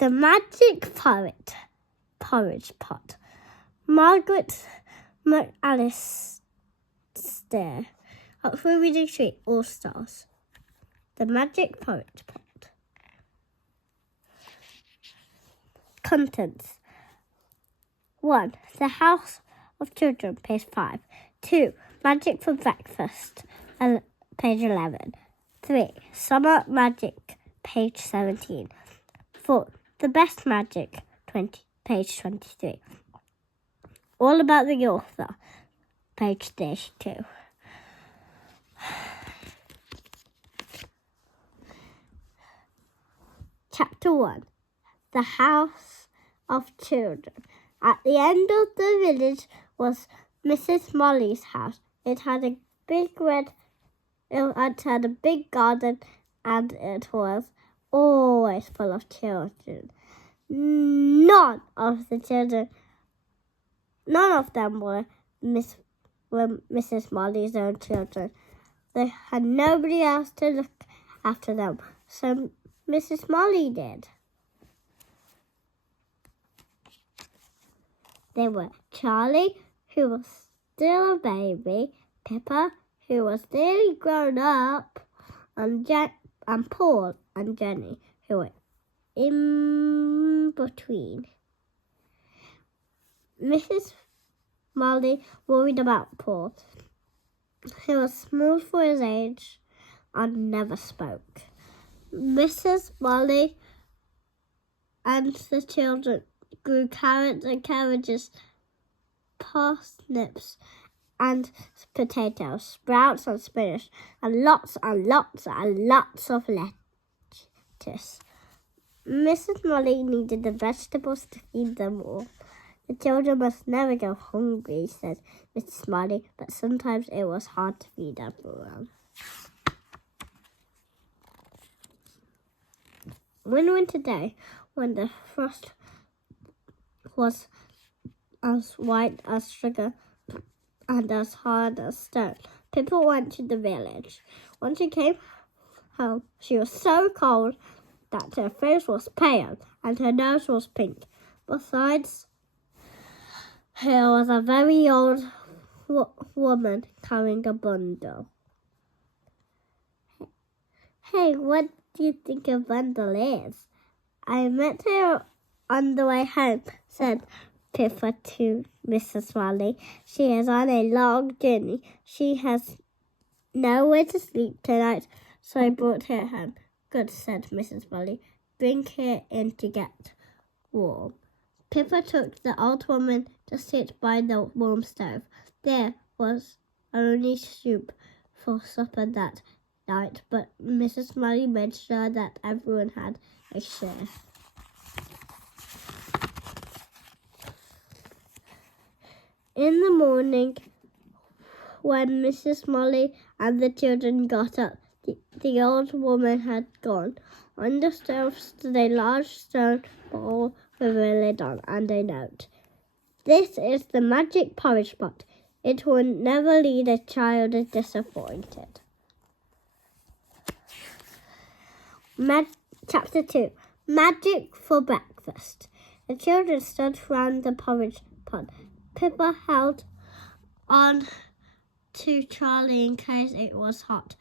The magic porridge pot. Margaret McAllister. Oxford Reading Street, All Stars. The magic porridge pot. Contents. 1. The House of Children, page 5. 2. Magic for Breakfast, page 11. 3. Summer Magic, page 17. 4. The Best Magic, page 23. All About the Author, page 32. Chapter 1. The House of Children. At the end of the village was Mrs. Molly's house. It had a big garden, and it was always full of children. None of them were Mrs. Molly's own children. They had nobody else to look after them, so Mrs. Molly did. They were Charlie, who was still a baby, Pippa, who was nearly grown up, and Paul and Jenny, who were in between. Mrs. Molly worried about Paul. He was small for his age and never spoke. Mrs. Molly and the children grew carrots and cabbages, parsnips and potatoes, sprouts and spinach, and lots and lots and lots of lettuce. Mrs. Molly needed the vegetables to feed them all. The children must never go hungry, said Mrs. Molly, but sometimes it was hard to feed everyone. One winter day, when the frost was as white as sugar and as hard as stone, Pippa went to the village. When she came home, she was so cold that her face was pale and her nose was pink. Besides, here was a very old woman carrying a bundle. Hey, what do you think a bundle is? I met her on the way home, said Pippa to Mrs. Molly. She is on a long journey. She has nowhere to sleep tonight, so I brought her home. Good, said Mrs. Molly. Bring her in to get warm. Pippa took the old woman to sit by the warm stove. There was only soup for supper that night, but Mrs. Molly made sure that everyone had a share. In the morning, when Mrs. Molly and the children got up, the old woman had gone. On the stove stood a large stone bowl with a lid on and a note. This is the magic porridge pot. It will never leave a child disappointed. Chapter 2. Magic for Breakfast. The children stood round the porridge pot. Pippa held on to Charlie in case it was hot.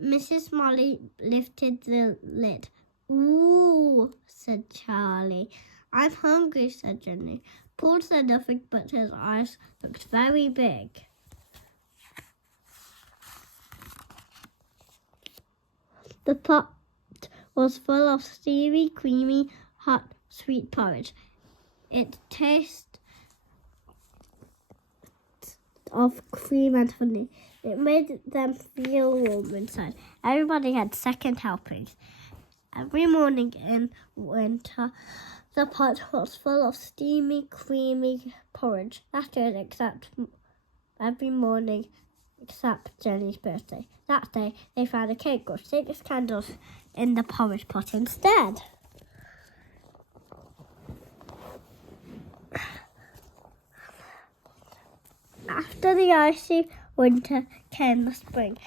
Mrs. Molly lifted the lid. Ooh, said Charlie. I'm hungry, said Jenny. Paul said nothing, but his eyes looked very big. The pot was full of steamy, creamy, hot, sweet porridge. It tasted of cream and honey. It made them feel warm inside. Everybody had second helpings. Every morning in winter, the pot was full of steamy, creamy porridge. That is, except every morning except Jenny's birthday. That day, they found a cake with 6 candles in the porridge pot instead. After the icy winter came the spring.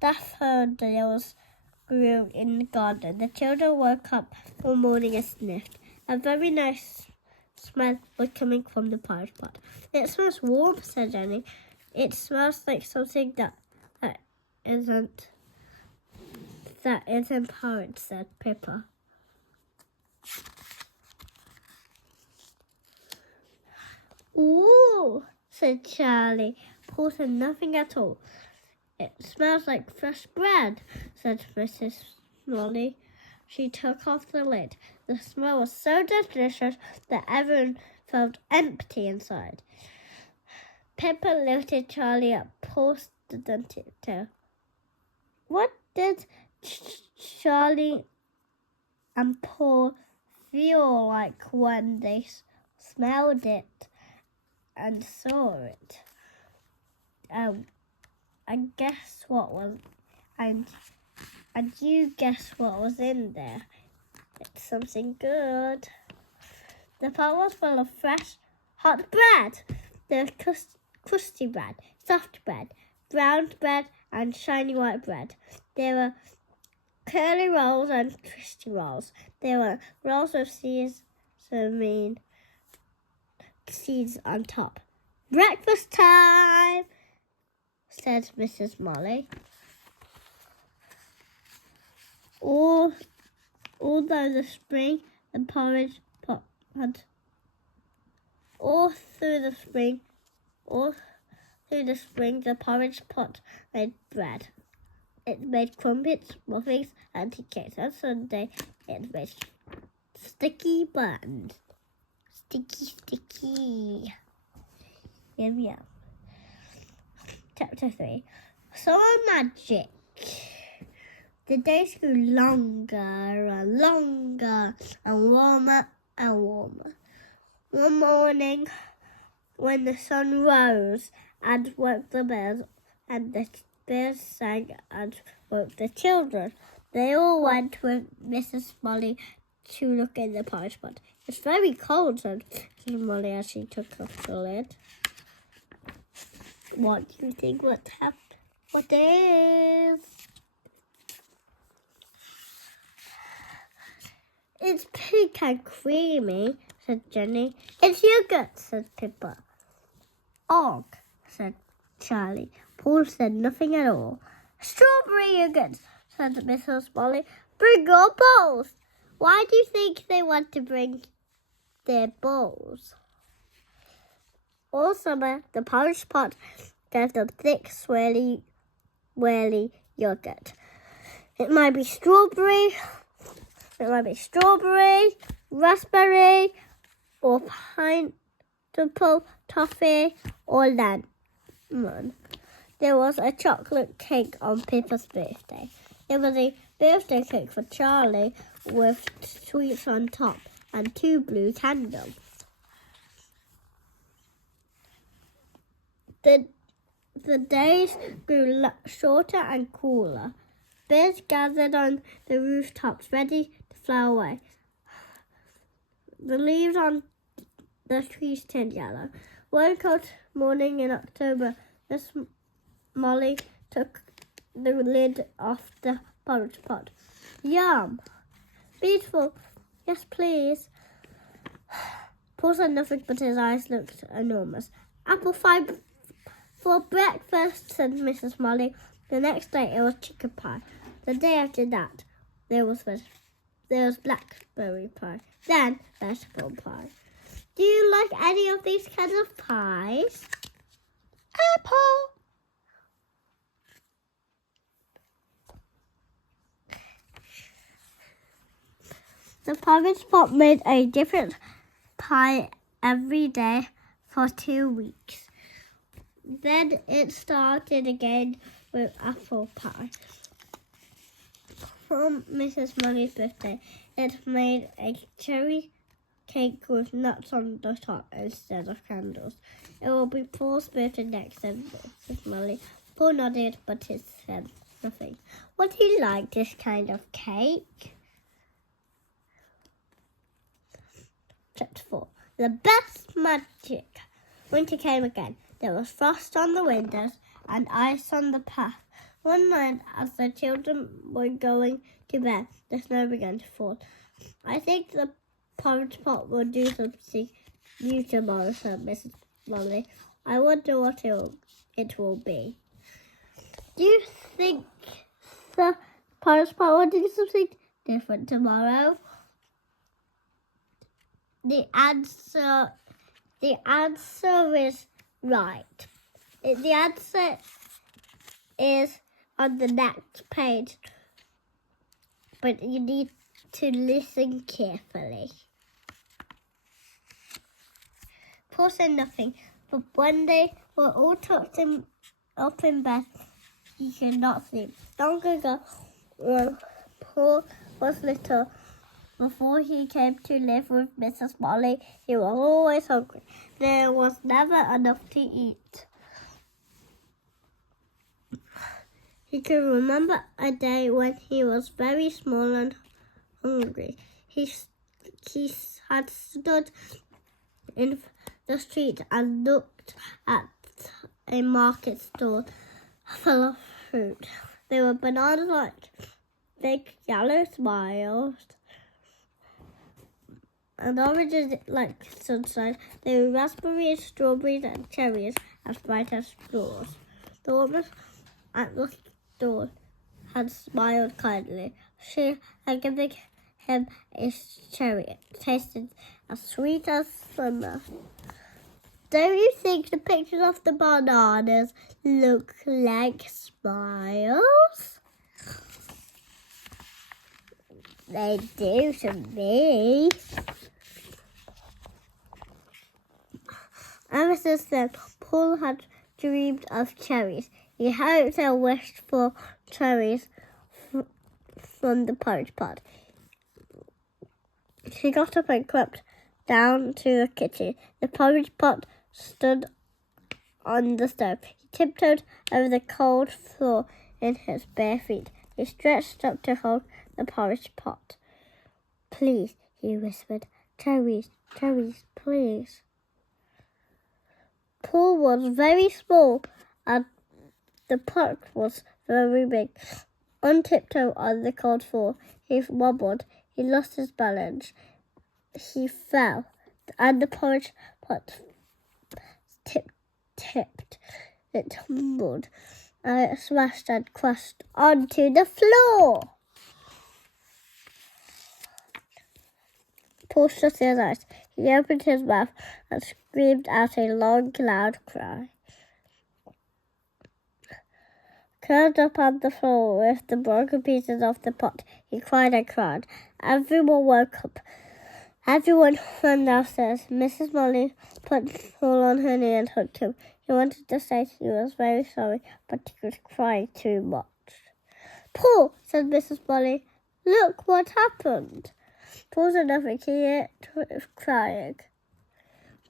Daffodils grew in the garden. The children woke up one morning and sniffed. A very nice smell was coming from the porridge pot. It smells warm, said Jenny. It smells like something that isn't porridge, said Pippa. Ooh, said Charlie. Paul said nothing at all. It smells like fresh bread, said Mrs. Molly. She took off the lid. The smell was so delicious that everyone felt empty inside. Pippa lifted Charlie up. Paul stood on tiptoe. What did Charlie and Paul feel like when they smelled it and saw it? And guess what was, and you guess what was in there? It's something good. The pot was full of fresh, hot bread. There was crusty bread, soft bread, brown bread, and shiny white bread. There were curly rolls and twisty rolls. There were rolls with seeds on top. Breakfast time, said Mrs. Molly. All through the spring, the porridge pot had. All through the spring, the porridge pot made bread. It made crumpets, muffins, and tea cakes. On Sunday, it made sticky buns. Sticky. Yum, yum. Chapter 3. Summer Magic. The days grew longer and longer and warmer and warmer. One morning, when the sun rose and woke the birds, and the birds sang and woke the children, they all went with Mrs. Molly to look in the porridge pot. It's very cold, said Mrs. Molly as she took off the lid. What do you think what is? It's pink and creamy, said Jenny. It's yogurt, said Pippa. Og, said Charlie. Paul said nothing at all. Strawberry yogurt, said Mrs. Molly. Bring your bowls. Why do you think they want to bring their bowls? All summer, the porridge pot gave them thick, swirly, whirly yogurt. It might be strawberry, raspberry, or pineapple, toffee, or lemon. There was a chocolate cake on Pippa's birthday. There was a birthday cake for Charlie with sweets on top and 2 blue candles. The days grew shorter and cooler. Birds gathered on the rooftops, ready to fly away. The leaves on the trees turned yellow. One cold morning in October, Miss Molly took the lid off the porridge pot. Yum! Beautiful. Yes, please. Paul said nothing, but his eyes looked enormous. Apple pie for breakfast, said Mrs. Molly. The next day it was chicken pie. The day after that, there was blackberry pie. Then vegetable pie. Do you like any of these kinds of pies? Apple. The porridge pot made a different pie every day for 2 weeks. Then it started again with apple pie. For Mrs. Molly's birthday, it made a cherry cake with nuts on the top instead of candles. It will be Paul's birthday next, said Mrs. Molly. Paul nodded, but he said nothing. Would he like this kind of cake? Chapter 4. The best magic. Winter came again. There was frost on the windows and ice on the One night, as the children were going to bed, the snow began to fall. I think the porridge pot will do something new tomorrow, said Mrs. Molly. I wonder what it will be. Do you think the porridge pot will do something different tomorrow? The answer is right. The answer is on the next page, but you need to listen carefully. Paul said nothing, but when they were all tucked up in bed, he could not sleep. Long ago, when Paul was little, before he came to live with Mrs. Molly, he was always hungry. There was never enough to eat. He could remember a day when he was very small and hungry. He had stood in the street and looked at a market stall full of fruit. There were bananas like big yellow smiles, and oranges like sunshine. There were raspberries, strawberries, and cherries as bright as straws. The woman at the stall had smiled kindly. She had given him a cherry. It tasted as sweet as summer. Don't you think the pictures of the bananas look like smiles? They do to me. Ever since then, Paul had dreamed of cherries. He hoped and wished for cherries from the porridge pot. He got up and crept down to the kitchen. The porridge pot stood on the stove. He tiptoed over the cold floor in his bare feet. He stretched up to hold the porridge pot. Please, he whispered. Cherries, cherries, please. Paul was very small and the pot was very big. On tiptoe on the cold floor, he wobbled. He lost his balance. He fell, and the porridge pot tipped. It tumbled, and it smashed and crashed onto the floor. Paul shut his eyes. He opened his mouth and screamed out a long, loud cry. Curled up on the floor with the broken pieces of the pot, he cried and cried. Everyone woke up. Everyone ran downstairs. Mrs. Molly put Paul on her knee and hugged him. He wanted to say he was very sorry, but he was crying too much. Paul, said Mrs. Molly, look what happened. Paul said nothing. He was crying.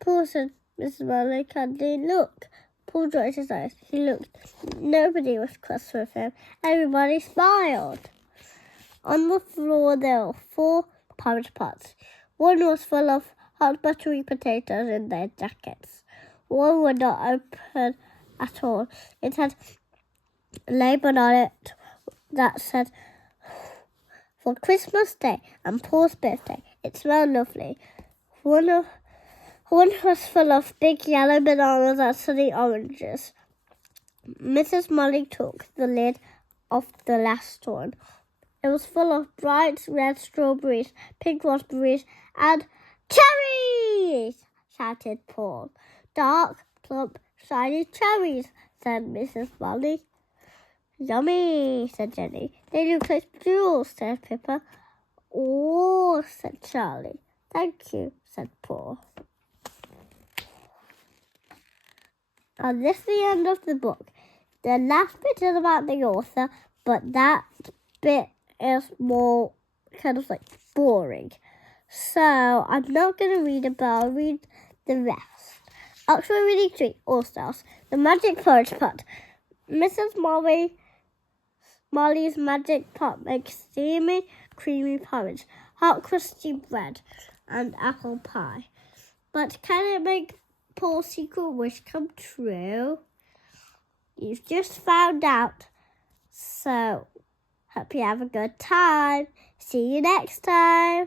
Paul, said Mrs. Molly, kindly, look. Paul dried his eyes. He looked. Nobody was cross with him. Everybody smiled. On the floor there were 4 porridge pots. One was full of hot buttery potatoes in their jackets. One would not open at all. It had a label on it that said, for Christmas Day and Paul's birthday. It smelled lovely. One was full of big yellow bananas and sunny oranges. Mrs. Molly took the lid off the last one. It was full of bright red strawberries, pink raspberries, and cherries, shouted Paul. Dark, plump, shiny cherries, said Mrs. Molly. Yummy, said Jenny. They look like jewels, said Pippa. Oh, said Charlie. Thank you, said Paul. And this is the end of the book. The last bit is about the author, but that bit is more kind of like boring. So I'm not going to read it, but I'll read the rest. Oxford Reading 3, All Stars. The Magic Porridge Pot. Mrs. Molly's magic pot makes steamy, creamy porridge, hot crusty bread, and apple pie. But can it make Paul's secret wish come true? You've just found out So, hope you have a good time. See you next time.